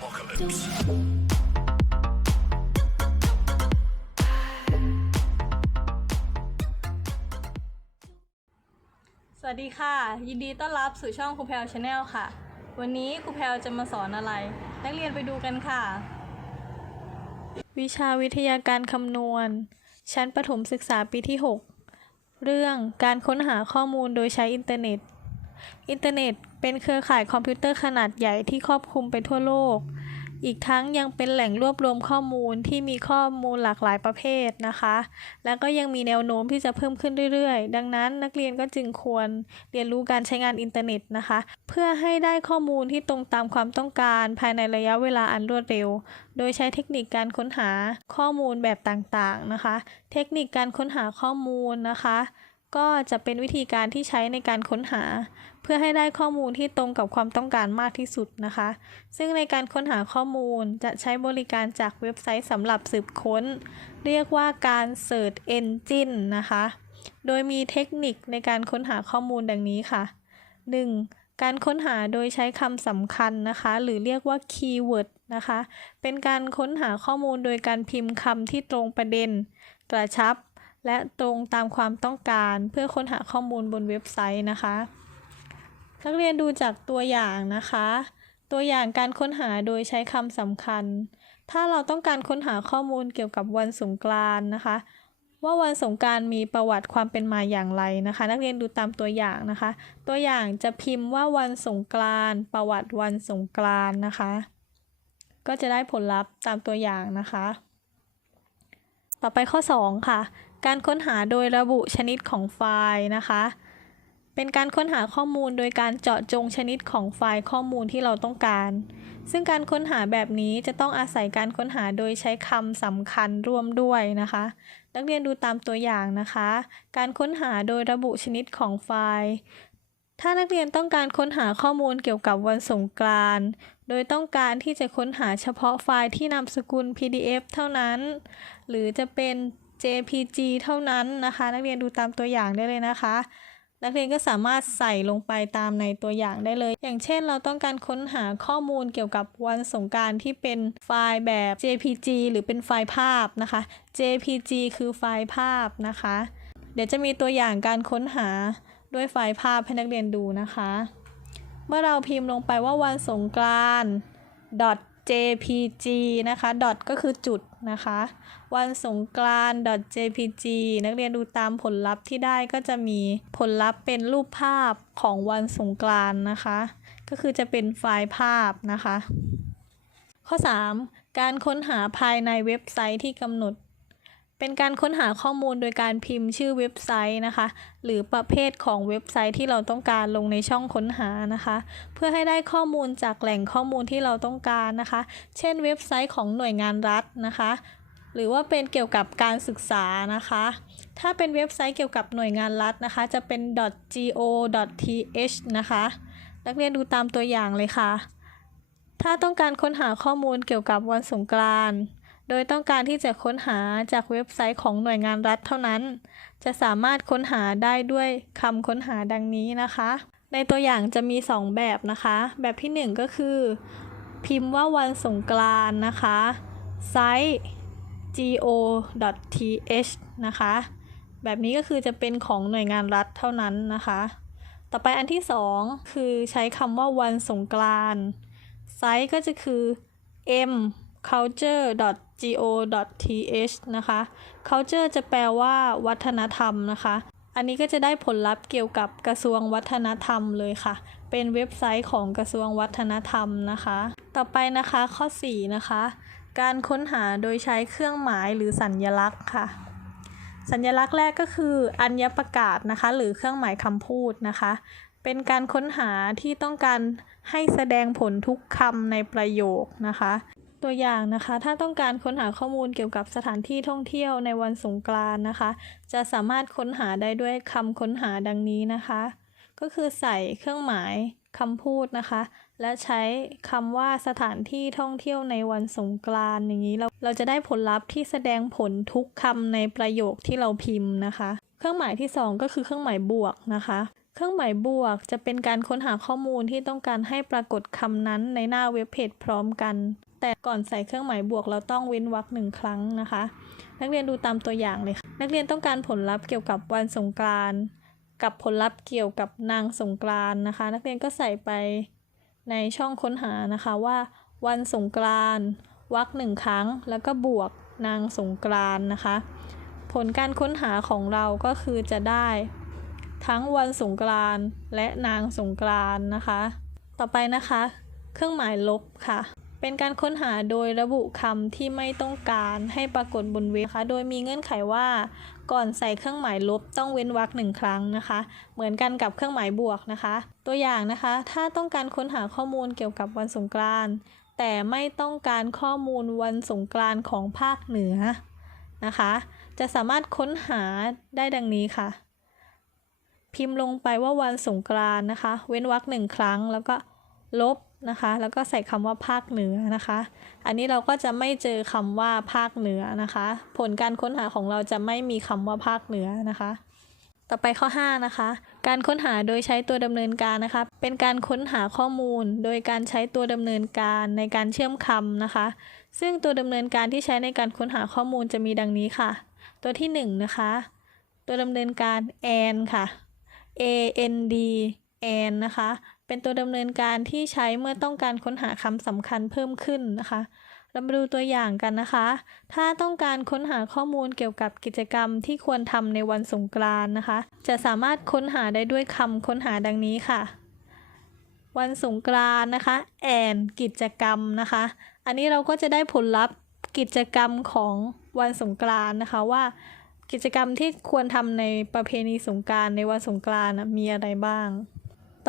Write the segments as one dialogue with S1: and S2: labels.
S1: apocalypse.
S2: สวัสดีค่ะ ยินดีต้อนรับสู่ช่องครูแพลชาแนลค่ะ วันนี้ครูแพลจะมาสอนอะไร นักเรียนไปดูกันค่ะ วิชาวิทยาการคำนวณ ชั้นประถมศึกษาปีที่ 6 เรื่องการค้นหาข้อมูลโดยใช้อินเทอร์เน็ต อินเทอร์เน็ต เป็นเครือข่ายคอมพิวเตอร์ขนาดใหญ่ที่ครอบคลุมไปทั่วโลก อีกทั้งยังเป็นแหล่งรวบรวมข้อมูลที่มีข้อมูลหลากหลายประเภทนะคะ แล้วก็ยังมีแนวโน้มที่จะเพิ่มขึ้นเรื่อยๆ ดังนั้นนักเรียนก็จึงควรเรียนรู้การใช้งานอินเทอร์เน็ตนะคะ เพื่อให้ได้ข้อมูลที่ตรงตามความต้องการภายในระยะเวลาอันรวดเร็ว โดยใช้เทคนิคการค้นหาข้อมูลแบบต่างๆนะคะ เทคนิคการค้นหาข้อมูลนะคะ ก็จะเป็นวิธีการที่ใช้ในการค้นหา พื่อให้ได้ข้อมูลที่ตรงกับความต้องการมากที่สุดนะคะ ซึ่งในการค้นหาข้อมูลจะใช้บริการจากเว็บไซต์สำหรับสืบค้น เรียกว่าการ Search Engine นะคะ โดยมีเทคนิคในการค้นหาข้อมูลดังนี้ค่ะ 1. การค้นหาโดยใช้คำสำคัญนะคะ หรือเรียกว่า Keyword นะคะ เป็นการค้นหาข้อมูลโดยการพิมพ์คำที่ตรงประเด็น กระชับและตรงตามความต้องการเพื่อค้นหาข้อมูลบนเว็บไซต์นะคะ นักเรียนดูจากตัวอย่างนะคะ ตัวอย่างการค้นหาโดยใช้คำสำคัญ ถ้าเราต้องการค้นหาข้อมูลเกี่ยวกับวันสงกรานต์นะคะ ว่าวันสงกรานต์มีประวัติความเป็นมาอย่างไรนะคะ นักเรียนดูตามตัวอย่างนะคะ ตัวอย่างจะพิมพ์ว่าวันสงกรานต์ประวัติวันสงกรานต์นะคะ ก็จะได้ผลลัพธ์ตามตัวอย่างนะคะ ต่อไปข้อ 2 ค่ะ การค้นหาโดยระบุชนิดของไฟล์นะคะ เป็นการค้นหาข้อมูลโดยการเจาะจงชนิดของไฟล์ข้อมูลที่เราต้องการ ซึ่งการค้นหาแบบนี้จะต้องอาศัยการค้นหาโดยใช้คำสำคัญร่วมด้วยนะคะ นักเรียนดูตามตัวอย่างนะคะ การค้นหาโดยระบุชนิดของไฟล์ ถ้านักเรียนต้องการค้นหาข้อมูลเกี่ยวกับวันสงกรานต์โดยต้องการที่จะค้นหาเฉพาะไฟล์ที่นามสกุล PDF เท่านั้น หรือจะเป็น JPG เท่านั้นนะคะ นักเรียนดูตามตัวอย่างได้เลยนะคะ นักเรียนก็สามารถใส่ลงไปตามในตัวอย่างได้เลย อย่างเช่นเราต้องการค้นหาข้อมูลเกี่ยวกับวันสงการที่เป็นไฟล์แบบ JPG หรือเป็นไฟล์ภาพนะคะ JPG คือไฟล์ภาพนะคะ เดี๋ยวจะมีตัวอย่างการค้นหาด้วยไฟล์ภาพให้นักเรียนดูนะคะ เมื่อเราพิมพ์ลงไปว่าวันสงกรานต์ .jpg นะคะ dot ก็คือจุดนะคะ วันสงกรานต์ .jpg นักเรียนดูตามผลลัพธ์ที่ได้ก็จะมีผลลัพธ์เป็นรูปภาพของวันสงกรานต์นะคะ ก็คือจะเป็นไฟล์ภาพนะคะ ข้อ 3 การค้นหาภายในเว็บไซต์ที่กำหนด เป็นการค้นหาข้อมูลโดยการพิมพ์ชื่อเว็บไซต์นะคะ หรือประเภทของเว็บไซต์ที่เราต้องการลงในช่องค้นหานะคะ เพื่อให้ได้ข้อมูลจากแหล่งข้อมูลที่เราต้องการนะคะ เช่น เว็บไซต์ของหน่วยงานรัฐนะคะ หรือว่าเป็นเกี่ยวกับการศึกษานะคะ ถ้าเป็นเว็บไซต์เกี่ยวกับหน่วยงานรัฐนะคะ จะเป็น .go.th นะคะ นักเรียนดูตามตัวอย่างเลยค่ะ ถ้าต้องการค้นหาข้อมูลเกี่ยวกับวันสงกรานต์ โดยต้องการที่จะค้นหาจากเว็บไซต์ของหน่วยงานรัฐเท่านั้น จะสามารถค้นหาได้ด้วยคำค้นหาดังนี้นะคะ ในตัวอย่างจะมี 2 แบบนะคะ แบบที่ 1 ก็คือ พิมพ์ว่าวันสงกรานต์นะคะไซต์ go.th นะคะ แบบนี้ก็คือจะเป็นของหน่วยงานรัฐเท่านั้นนะคะ ต่อไปอันที่ 2 คือใช้คำว่าวันสงกรานต์ไซต์ก็จะคือ m culture.go.th นะคะ culture จะแปลว่า วัฒนธรรมนะคะ อันนี้ก็จะได้ผลลัพธ์เกี่ยวกับกระทรวงวัฒนธรรมเลยค่ะ เป็นเว็บไซต์ของกระทรวงวัฒนธรรมนะคะ ต่อไปนะคะข้อ 4 นะคะ การค้นหาโดยใช้เครื่องหมายหรือสัญญลักษณ์ค่ะ สัญลักษณ์แรกก็คือ อัญญประกาศนะคะ หรือเครื่องหมายคำพูดนะคะเป็นการค้นหาที่ต้องการให้แสดงผลทุกคำในประโยคนะคะ ตัวอย่างนะคะ ถ้าต้องการค้นหาข้อมูลเกี่ยวกับสถานที่ท่องเที่ยวในวันสงกรานต์นะคะ จะสามารถค้นหาได้ด้วยคำค้นหาดังนี้นะคะ ก็คือใส่เครื่องหมายคำพูดนะคะ และใช้คำว่าสถานที่ท่องเที่ยวในวันสงกรานต์อย่างนี้เราเราจะได้ผลลัพธ์ที่แสดงผลทุกคำในประโยคที่เราพิมพ์นะคะ เครื่องหมายที่ 2 ก็คือเครื่องหมายบวกนะคะเครื่องหมายบวกจะเป็นการค้นหาข้อมูลที่ต้องการให้ปรากฏคำนั้นในหน้าเว็บเพจพร้อมกัน แต่ก่อนใส่เครื่องหมายบวกเราต้องเว้นวรรคหนึ่งครั้งนะคะ นักเรียนดูตามตัวอย่างเลยค่ะนักเรียนต้องการผลลัพธ์เกี่ยวกับวันสงกรานต์กับผลลัพธ์เกี่ยวกับนางสงกรานต์นะคะ นักเรียนก็ใส่ไปในช่องค้นหานะคะว่า วันสงกรานต์วรรคหนึ่งครั้ง แล้วก็บวกนางสงกรานต์นะคะ ผลการค้นหาของเราก็คือจะได้ ทั้งวันสงกรานต์และนางสงกรานต์นะคะ ต่อไปนะคะ เครื่องหมายลบค่ะ เป็นการค้นหาโดยระบุคำที่ไม่ต้องการให้ปรากฏบนเว็บนะคะ โดยมีเงื่อนไขว่า ก่อนใส่เครื่องหมายลบต้องเว้นวรรคหนึ่งครั้งนะคะ เหมือนกันกับเครื่องหมายบวกนะคะ ตัวอย่างนะคะ ถ้าต้องการค้นหาข้อมูลเกี่ยวกับวันสงกรานต์แต่ไม่ต้องการข้อมูลวันสงกรานต์ของภาคเหนือนะคะ จะสามารถค้นหาได้ดังนี้ค่ะ พิมพ์ลงไปว่าวันสงกรานต์นะคะ เว้นวรรคหนึ่งครั้งแล้วก็ลบ นะคะ แล้วก็ใส่คำว่าภาคเหนือนะคะ อันนี้เราก็จะไม่เจอคำว่าภาคเหนือนะคะ ผลการค้นหาของเราจะไม่มีคำว่าภาคเหนือนะคะ ต่อไปข้อ 5 นะคะ การค้นหาโดยใช้ตัวดำเนินการนะคะ เป็นการค้นหาข้อมูล โดยการใช้ตัวดำเนินการในการเชื่อมคำนะคะ ซึ่งตัวดำเนินการที่ใช้ในการค้นหาข้อมูลจะมีดังนี้ค่ะ ตัวที่ 1 นะคะ ตัวดำเนินการ and ค่ะ a n d and นะคะ เป็นตัวดำเนินการที่ใช้เมื่อต้องการค้นหาคำสำคัญเพิ่มขึ้นนะคะ เรามาดูตัวอย่างกันนะคะ ถ้าต้องการค้นหาข้อมูลเกี่ยวกับกิจกรรมที่ควรทำในวันสงกรานต์นะคะ จะสามารถค้นหาได้ด้วยคำค้นหาดังนี้ค่ะ วันสงกรานต์นะคะ and กิจกรรมนะคะ อันนี้เราก็จะได้ผลลัพธ์กิจกรรมของวันสงกรานต์นะคะว่ากิจกรรมที่ควรทำในประเพณีสงกรานต์ในวันสงกรานต์น่ะมีอะไรบ้าง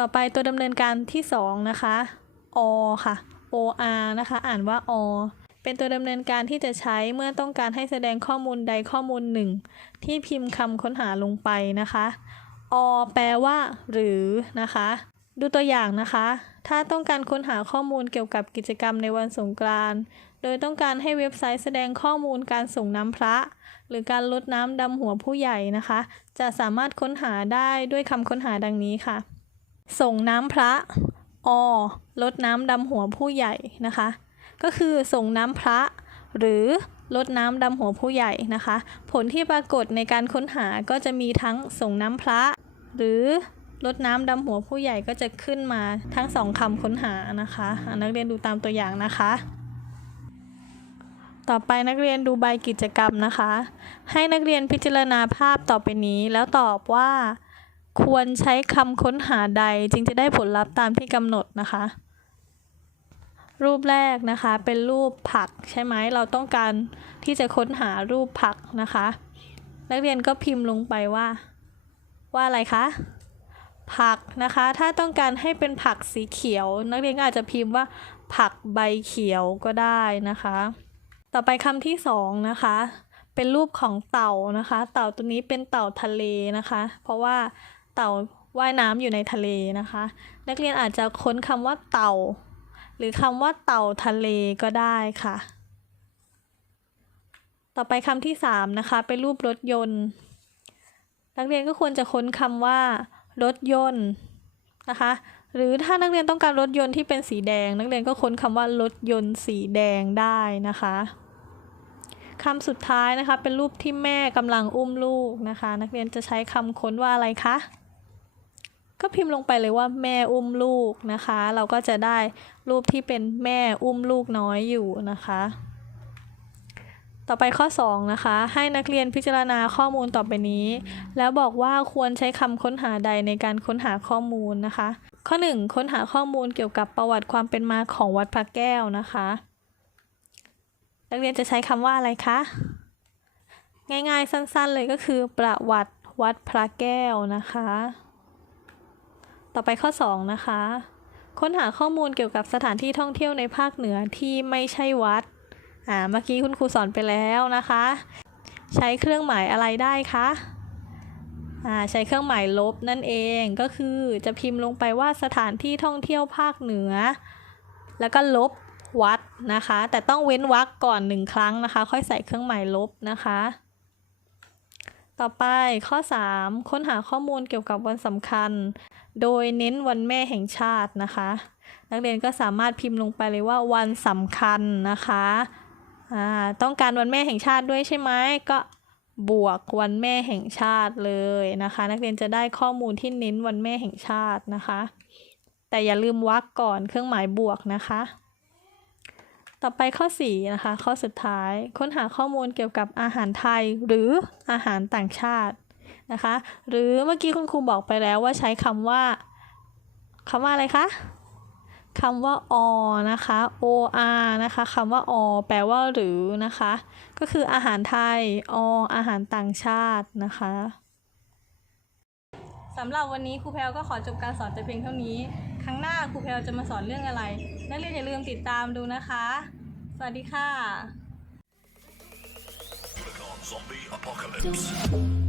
S2: ต่อไปตัวดำเนินการที่สองนะคะอค่ะ OR นะคะ อ่านว่าอเป็นตัวดำเนินการที่จะใช้เมื่อต้องการให้แสดงข้อมูลใดข้อมูลหนึ่ง ที่พิมพ์คำค้นหาลงไปนะคะ อ แปลว่า หรือนะคะ ดูตัวอย่างนะคะ ถ้าต้องการค้นหาข้อมูลเกี่ยวกับกิจกรรมในวันสงกรานต์โดยต้องการให้เว็บไซต์แสดงข้อมูลการส่งน้ำพระ หรือการลดน้ำดำหัวผู้ใหญ่นะคะ จะสามารถค้นหาได้ด้วยคำค้นหาดังนี้ค่ะ ส่งน้ำพระอลดน้ำดำหัวผู้ใหญ่นะคะ ก็คือส่งน้ำพระหรือลดน้ำดำหัวผู้ใหญ่นะคะ ผลที่ปรากฏในการค้นหาก็จะมีทั้งส่งน้ำพระ หรือลดน้ำดำหัวผู้ใหญ่ก็จะขึ้นมาทั้งสองคำค้นหานะคะอะนักเรียนดูตามตัวอย่างนะคะ ต่อไปนักเรียนดูใบกิจกรรมนะคะ ให้นักเรียนพิจารณาภาพต่อไปนี้แล้วตอบว่า ควรใช้คำค้นหาใดจึงจะได้ผลลัพธ์ตามที่กำหนดนะคะ รูปแรกนะคะเป็นรูปผักใช่ไหมเราต้องการที่จะค้นหารูปผักนะคะ นักเรียนก็พิมพ์ลงไปว่า ว่าอะไรคะผักนะคะ ถ้าต้องการให้เป็นผักสีเขียว นักเรียนก็อาจจะพิมพ์ว่า ผักใบเขียวก็ได้นะคะ ต่อไปคำที่สองนะคะ เป็นรูปของเต่านะคะ เต่าตัวนี้เป็นเต่าทะเลนะคะ เพราะว่า ต่าว่ายน้ำอยู่ในทะเลนะคะ นักเรียนอาจจะค้นคำว่าเต่า หรือคำว่าเต่าทะเลก็ได้ค่ะ ต่อไปคำที่สามนะคะ เป็นรูปรถยนต์ นักเรียนก็ควรจะค้นคำว่ารถยนต์นะคะ หรือถ้านักเรียนต้องการรถยนต์ที่เป็นสีแดง นักเรียนก็ค้นคำว่ารถยนต์สีแดงได้นะคะคำสุดท้ายนะคะ เป็นรูปที่แม่กำลังอุ้มลูกนะคะ นักเรียนจะใช้คำค้นว่าอะไรคะ พิมพ์ลงไปเลยว่าแม่อุ้มลูกนะคะ เราก็จะได้รูปที่เป็นแม่อุ้มลูกน้อยอยู่นะคะ ต่อไปข้อ 2 นะคะ ให้นักเรียนพิจารณาข้อมูลต่อไปนี้ แล้วบอกว่าควรใช้คำค้นหาใดในการค้นหาข้อมูลนะคะ ข้อ 1 ค้นหาข้อมูลเกี่ยวกับประวัติความเป็นมาของวัดพระแก้วนะคะ นักเรียนจะใช้คำว่าอะไรคะง่ายๆสั้นๆเลยก็คือประวัติวัดพระแก้วนะคะ ต่อไปข้อ 2 นะคะ ค้นหาข้อมูลเกี่ยวกับสถานที่ท่องเที่ยวในภาคเหนือที่ไม่ใช่วัด อ่า เมื่อกี้คุณครูสอนไปแล้วนะคะ ใช้เครื่องหมายอะไรได้คะ อ่า ใช้เครื่องหมายลบนั่นเอง ก็คือจะพิมพ์ลงไปว่าสถานที่ท่องเที่ยวภาคเหนือ แล้วก็ลบวัดนะคะ แต่ต้องเว้นวรรคก่อนหนึ่งครั้งนะคะ ค่อยใส่เครื่องหมายลบนะคะ ต่อไปข้อ 3 ค้นหาข้อมูลเกี่ยวกับวันสำคัญ โดยเน้นวันแม่แห่งชาตินะคะ นักเรียนก็สามารถพิมพ์ลงไปเลยว่าวันสำคัญนะคะต้องการวันแม่แห่งชาติด้วยใช่ไหมก็บวกวันแม่แห่งชาติเลยนะคะ นักเรียนจะได้ข้อมูลที่เน้นวันแม่แห่งชาตินะคะ แต่อย่าลืมวรรคก่อนเครื่องหมายบวกนะคะ ต่อไปข้อ 4 นะคะ ข้อสุดท้าย ค้นหาข้อมูลเกี่ยวกับอาหารไทยหรืออาหารต่างชาตินะคะ หรือเมื่อกี้คุณครูบอกไปแล้วว่าใช้คำว่าคำว่าอะไรคะคำว่า o นะคะ or นะคะคำว่า o แปลว่าหรือนะคะ ก็คืออาหารไทย o อาหารต่างชาตินะคะสำหรับวันนี้ครูแพลวก็ขอจบการสอนแต่เพียงเท่านี้ ครั้งหน้าครูแพลวจะมาสอนเรื่องอะไร นักเรียนอย่าลืมติดตามดูนะคะ สวัสดีค่ะ
S1: Zombie apocalypse.